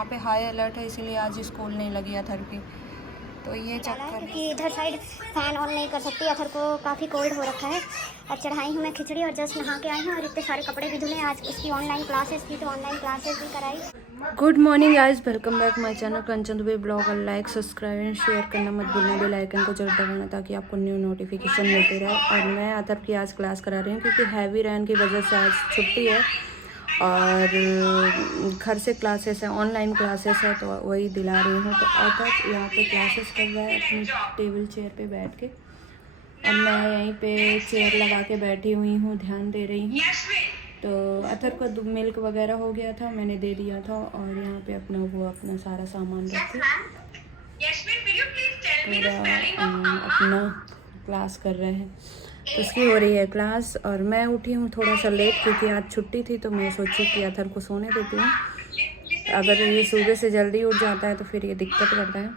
यहाँ पे high alert है, इसीलिए आज स्कूल नहीं लगी अथर की। तो ये चक्कर क्योंकि इधर साइड फैन ऑन नहीं कर सकती, अथर को काफ़ी कोल्ड हो रखा है। और चढ़ाई हूँ मैं खिचड़ी और जस्ट नहा के आई हूँ और इतने सारे कपड़े भी धुले। आज उसकी ऑनलाइन क्लासेस थी तो ऑनलाइन क्लासेस भी कराई। Good morning guys, welcome back my channel Kanchan Dubey blog. और लाइक सब्सक्राइब एंड शेयर करना मत भूलना, बेल आइकन को जरूर दबाना ताकि आपको न्यू नोटिफिकेशन मिलते रहे। और मैं अथर की आज क्लास करा रही हूँ क्योंकि हैवी रेन की वजह से आज छुट्टी है और घर से क्लासेस है, ऑनलाइन क्लासेस है, तो वही दिला रही हूँ। तो अथर यहाँ पे क्लासेस कर रहा है अपनी टेबल चेयर पे बैठ के, और मैं यहीं पे चेयर लगा के बैठी हुई हूँ, ध्यान दे रही हूँ। तो अथर को मिल्क वगैरह हो गया था, मैंने दे दिया था। और यहाँ पे अपना सारा सामान रख के पूरा अपना क्लास कर रहे हैं। तो उसकी हो रही है क्लास और मैं उठी हूँ थोड़ा सा लेट क्योंकि आज छुट्टी थी। तो मैं सोची कि अथर को सोने देती हूँ, अगर ये सुबह से जल्दी उठ जाता है तो फिर ये दिक्कत करता है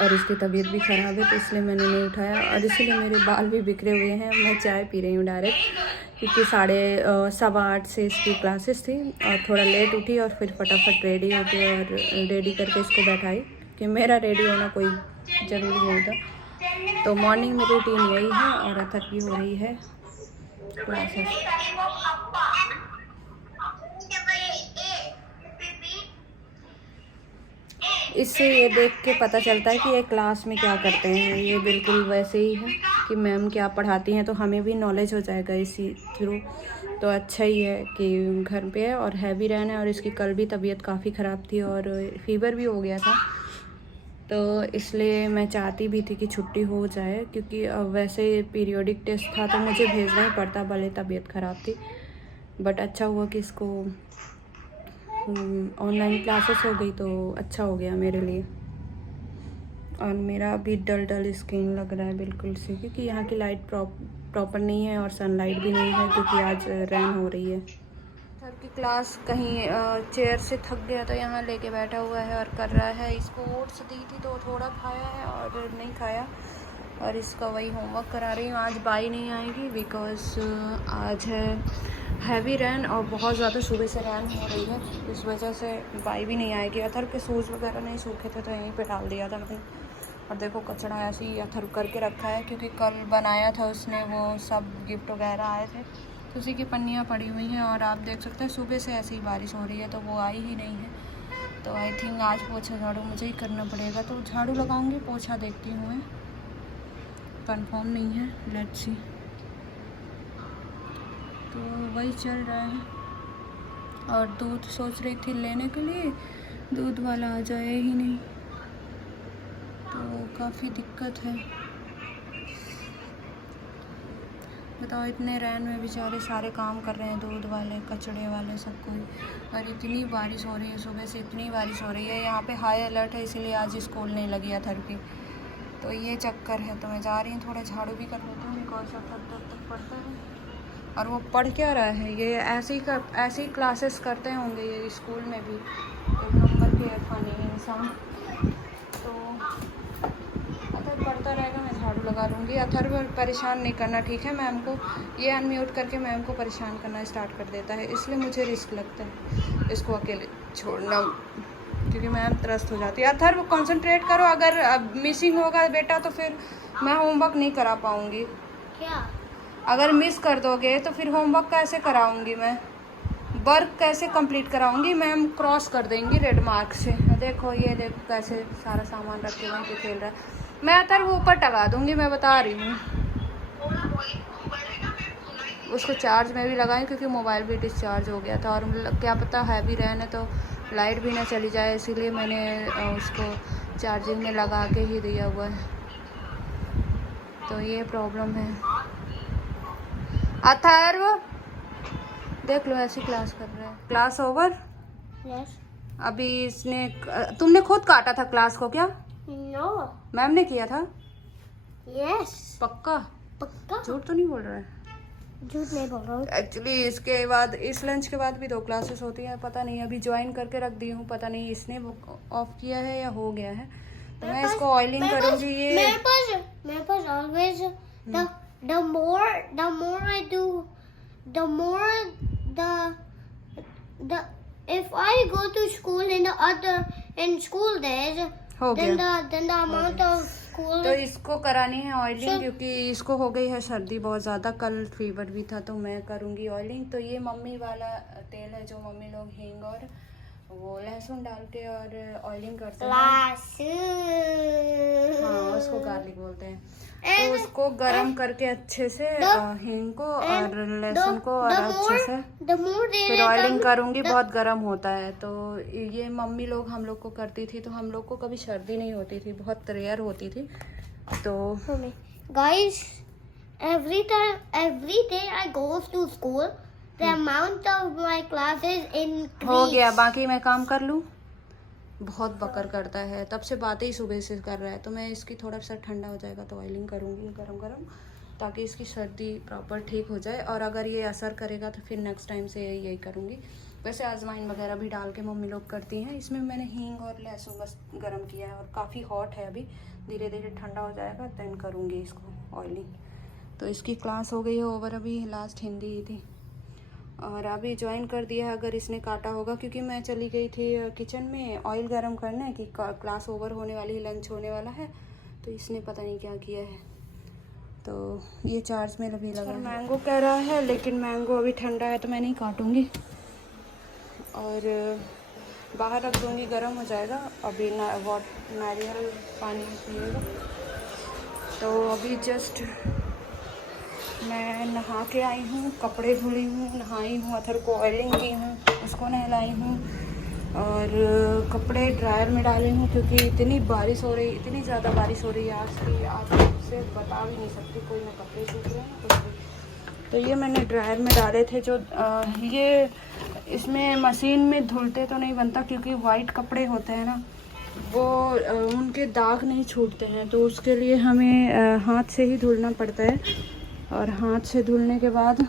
और इसकी तबीयत भी ख़राब है, तो इसलिए मैंने नहीं उठाया। और इसीलिए मेरे बाल भी बिखरे हुए हैं। मैं चाय पी रही हूँ डायरेक्ट क्योंकि 8:30 से इसकी क्लासेस थी और थोड़ा लेट उठी और फिर फटाफट रेडी होके और रेडी करके इसको बैठाई कि मेरा रेडी होना कोई ज़रूरी नहीं था। तो मॉर्निंग में रूटीन यही है और अथर की हो रही है क्लासेस। इससे ये देख के पता चलता है कि ये क्लास में क्या करते हैं। ये बिल्कुल वैसे ही है कि मैम क्या पढ़ाती हैं, तो हमें भी नॉलेज हो जाएगा इसी थ्रू। तो अच्छा ही है कि घर पे है और हैवी रेन है और इसकी कल भी तबीयत काफ़ी ख़राब थी और फीवर भी हो गया था। तो इसलिए मैं चाहती भी थी कि छुट्टी हो जाए क्योंकि वैसे पीरियोडिक टेस्ट था तो मुझे भेजना ही पड़ता, भले तबीयत ख़राब थी। बट अच्छा हुआ कि इसको ऑनलाइन क्लासेस हो गई तो अच्छा हो गया मेरे लिए। और मेरा अभी डल स्किन लग रहा है बिल्कुल से, क्योंकि यहाँ की लाइट प्रॉपर नहीं है और सनलाइट भी नहीं है क्योंकि आज रेन हो रही है। सर की क्लास कहीं चेयर से थक गया तो यहाँ लेके बैठा हुआ है और कर रहा है। इसको ओट्स दी थी तो थोड़ा खाया है और नहीं खाया, और इसका वही होमवर्क करा रही हूँ। आज बाई नहीं आएगी बिकॉज आज है हैवी रेन और बहुत ज़्यादा सुबह से रेन हो रही है, इस वजह से बाई भी नहीं आएगी। अथर के शूज़ वगैरह नहीं सूखे थे तो यहीं पे डाल दिया था मैंने। और देखो कचरा ऐसे ही अथर करके रखा है क्योंकि कल बनाया था उसने, वो सब गिफ्ट वगैरह आए थे तो उसी की पन्नियाँ पड़ी हुई हैं। और आप देख सकते हैं सुबह से ऐसी ही बारिश हो रही है तो वो आई ही नहीं है। तो आई थिंक आज पोछा झाड़ू मुझे ही करना पड़ेगा, तो झाड़ू लगाऊंगी, पोछा देखती हूँ मैं, कंफर्म नहीं है, लेट्स सी। तो वही चल रहा है। और दूध सोच रही थी लेने के लिए, दूध वाला आ जाए ही नहीं, तो काफ़ी दिक्कत है। बताओ इतने रैन में बेचारे सारे काम कर रहे हैं, दूध वाले, कचड़े वाले, सब कोई। और इतनी बारिश हो रही है, सुबह से इतनी बारिश हो रही है। यहाँ पे हाई अलर्ट है, इसीलिए आज स्कूल नहीं लगी अथर की। तो ये चक्कर है। तो मैं जा रही हूँ, थोड़ा झाड़ू भी कर लेती हूँ बिकॉज अथर तक पढ़ता है। और वो पढ़ क्या रहा है, ये ऐसे ही क्लासेस करते होंगे ये स्कूल में भी। एक नंबर के फनी इंसान। तो अथर पढ़ता रहेगा, मैं झाड़ू लगा लूँगी। अथर परेशान नहीं करना, ठीक है। मैम को ये अनम्यूट करके मैम को परेशान करना स्टार्ट कर देता है, इसलिए मुझे रिस्क लगता है इसको अकेले छोड़ना क्योंकि मैम त्रस्त हो जाती है। अथर कंसंट्रेट करो, अगर मिसिंग होगा बेटा तो फिर मैं होमवर्क नहीं करा पाऊँगी। क्या अगर मिस कर दोगे तो फिर होमवर्क कैसे कराऊंगी मैं, वर्क कैसे कंप्लीट कराऊंगी? मैम क्रॉस कर देंगी रेड मार्क से। देखो ये देखो कैसे सारा सामान रख के वहीं पे खेल रहा है। मैं अतर वो ऊपर टंगा दूंगी, मैं बता रही हूँ। उसको चार्ज में भी लगाई क्योंकि मोबाइल भी डिस्चार्ज हो गया था और क्या पता हैवी रेन है तो लाइट भी ना चली जाए, इसीलिए मैंने उसको चार्जिंग में लगा के ही दिया हुआ है। तो ये प्रॉब्लम है। अथर्व देख लो ऐसी क्लास कर रहे हैं। Class over. यस। अभी इसने, तुमने खुद काटा था क्लास को क्या? नो, मैम ने किया था। यस। पक्का? पक्का झूठ तो नहीं बोल रहा है? झूठ नहीं बोल रहा हूँ। एक्चुअली इसके बाद, इस लंच के बाद भी 2 क्लासेस होती हैं, पता नहीं अभी ज्वाइन करके रख दी हूँ, पता नहीं इसने ऑफ किया है या हो गया है। तो मैं इसको ऑयलिंग करूँगी। ये मेरे पास always the more I do, the more the if I go to school in school days, हो गया। then the amount of school. तो इसको करानी है ऑयलिंग क्योंकि इसको हो गई है सर्दी बहुत ज़्यादा, कल फीवर भी था तो मैं करूँगी ऑयलिंग। तो ये मम्मी वाला तेल है जो मम्मी लोग हींग और वो लहसुन डाल के और ऑयलिंग करते हैं। हाँ, उसको गार्लिक बोलते हैं। तो उसको गरम करके अच्छे से हींग को और लहसुन को और अच्छे से फिर ऑयलिंग करूँगी। बहुत गरम होता है तो ये मम्मी लोग हम लोग को करती थी, तो हम लोग को कभी सर्दी नहीं होती थी, बहुत रेयर होती थी। तो guys, every day I go to school, the amount of my classes increase. हो गया, बाकी मैं काम कर लूँ। बहुत बकर करता है, तब से बातें ही सुबह से कर रहा है। तो मैं इसकी थोड़ा सा ठंडा हो जाएगा तो ऑयलिंग करूँगी गरम गरम, ताकि इसकी सर्दी प्रॉपर ठीक हो जाए। और अगर ये असर करेगा तो फिर नेक्स्ट टाइम से यही करूँगी। वैसे अजवाइन वगैरह भी डाल के मम्मी लोग करती हैं। इसमें मैंने हींग और लहसुन बस गरम किया है और काफ़ी हॉट है अभी, धीरे धीरे ठंडा हो जाएगा देन करूँगी इसको ऑयलिंग। तो इसकी क्लास हो गई है ओवर, अभी लास्ट हिंदी ही थी और अभी ज्वाइन कर दिया है। अगर इसने काटा होगा क्योंकि मैं चली गई थी किचन में ऑयल गरम करने की, क्लास ओवर होने वाली, लंच होने वाला है, तो इसने पता नहीं क्या किया है। तो ये चार्ज में अभी लगा। मैंगो कह रहा है लेकिन मैंगो अभी ठंडा है तो मैं नहीं काटूँगी और बाहर रख दूँगी, गर्म हो जाएगा। अभी नारियल पानी पिएगा। तो अभी जस्ट मैं नहा के आई हूँ, कपड़े धुली हूँ, नहाई हूँ, अथर को ऑयलिंग की हूँ, उसको नहलाई हूँ और कपड़े ड्रायर में डाले हूँ क्योंकि इतनी बारिश हो रही, इतनी ज़्यादा बारिश हो रही है आज की, आप से बता भी नहीं सकती। कोई ना कपड़े सूख रहे हैं कुछ भी। तो ये मैंने ड्रायर में डाले थे जो ये इसमें मशीन में धुलते तो नहीं बनता क्योंकि वाइट कपड़े होते हैं ना, वो उनके दाग नहीं छूटते हैं, तो उसके लिए हमें हाथ से ही धुलना पड़ता है। और हाथ से धुलने के बाद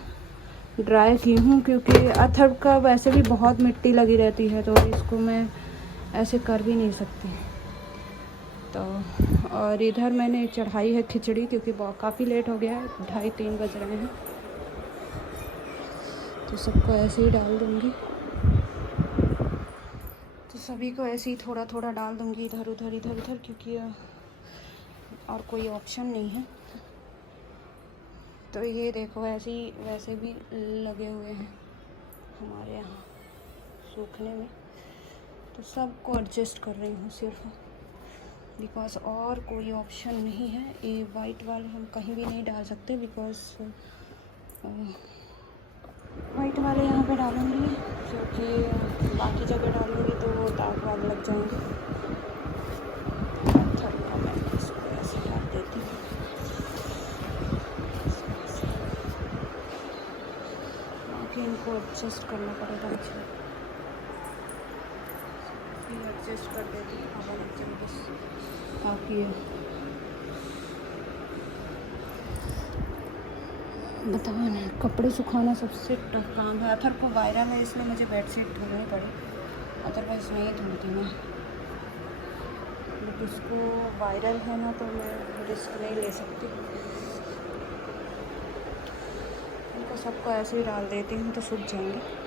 ड्राई की हूँ क्योंकि अथर्व का वैसे भी बहुत मिट्टी लगी रहती है, तो इसको मैं ऐसे कर भी नहीं सकती। तो और इधर मैंने चढ़ाई है खिचड़ी क्योंकि काफ़ी लेट हो गया है, 2:30-3 बज रहे हैं। तो सबको ऐसे ही डाल दूँगी, तो सभी को ऐसे ही थोड़ा थोड़ा डाल दूँगी, इधर उधर इधर उधर, क्योंकि और कोई ऑप्शन नहीं है। तो ये देखो ऐसे ही वैसे भी लगे हुए हैं हमारे यहाँ सूखने में, तो सबको एडजस्ट कर रही हूँ सिर्फ, बिकॉज़ और कोई ऑप्शन नहीं है। ये वाइट वाले हम कहीं भी नहीं डाल सकते बिकॉज़ वाइट वाले यहाँ पे डालूँगी क्योंकि बाकी जगह डालूँगी तो वो दाग वाग लग जाएंगे। थोड़ा मैं इसको ऐसे डाल देती हूँ, इनको एडजस्ट करना पड़ेगा मुझे, एडजस्ट कर देती हूँ हवा लग जाए बस। बाकी बताओ ना, कपड़े सुखाना सबसे टफ काम है। अथर को वायरल है इसलिए मुझे बेडशीट धुलनी पड़ी, अदरवाइज़ नहीं धुलती मैं। लेकिन इसको वायरल है ना तो मैं रिस्क नहीं ले सकती। इनको सबको ऐसे ही डाल देती हूँ तो सूख जाएंगे।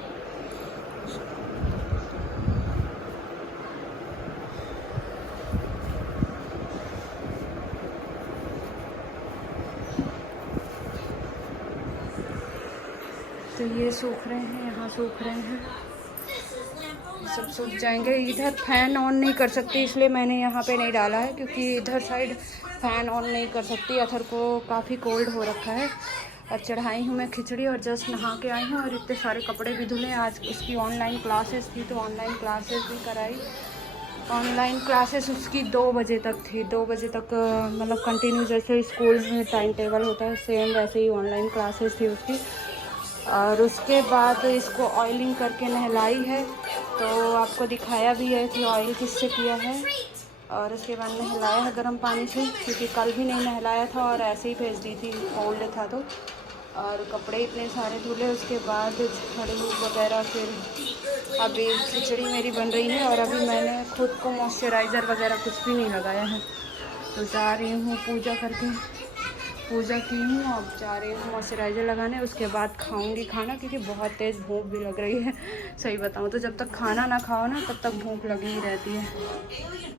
तो ये सूख रहे हैं, यहाँ सूख रहे हैं, सब सूख जाएंगे। इधर फ़ैन ऑन नहीं कर सकती इसलिए मैंने यहाँ पे नहीं डाला है क्योंकि इधर साइड फ़ैन ऑन नहीं कर सकती। अथर को काफ़ी कोल्ड हो रखा है। और चढ़ाई हूँ मैं खिचड़ी और जस्ट नहा के आई हूँ और इतने सारे कपड़े भी धुले। आज उसकी ऑनलाइन क्लासेस थी तो ऑनलाइन क्लासेस भी कराई। ऑनलाइन क्लासेस उसकी 2 बजे तक थी, 2 बजे तक मतलब कंटिन्यू जैसे स्कूल में टाइम टेबल होता है सेम वैसे ही ऑनलाइन क्लासेस थी उसकी। और उसके बाद इसको ऑयलिंग करके नहलाई है, तो आपको दिखाया भी है कि ऑयल किससे किया है। और उसके बाद नहलाया है गर्म पानी से क्योंकि कल भी नहीं नहलाया था और ऐसे ही भेज दी थी, कोल्ड था तो। और कपड़े इतने सारे धुले, उसके बाद झाड़ू वगैरह, फिर अभी खिचड़ी मेरी बन रही है। और अभी मैंने खुद को मॉइस्चराइज़र वगैरह कुछ भी नहीं लगाया है, तो जा रही हूँ पूजा करके पूजा की हूँ, अब जा रही हूँ मॉइस्चराइज़र लगाने, उसके बाद खाऊंगी खाना, क्योंकि बहुत तेज़ भूख भी लग रही है। सही बताऊँ तो जब तक खाना ना खाओ ना तब तक भूख लगी ही रहती है।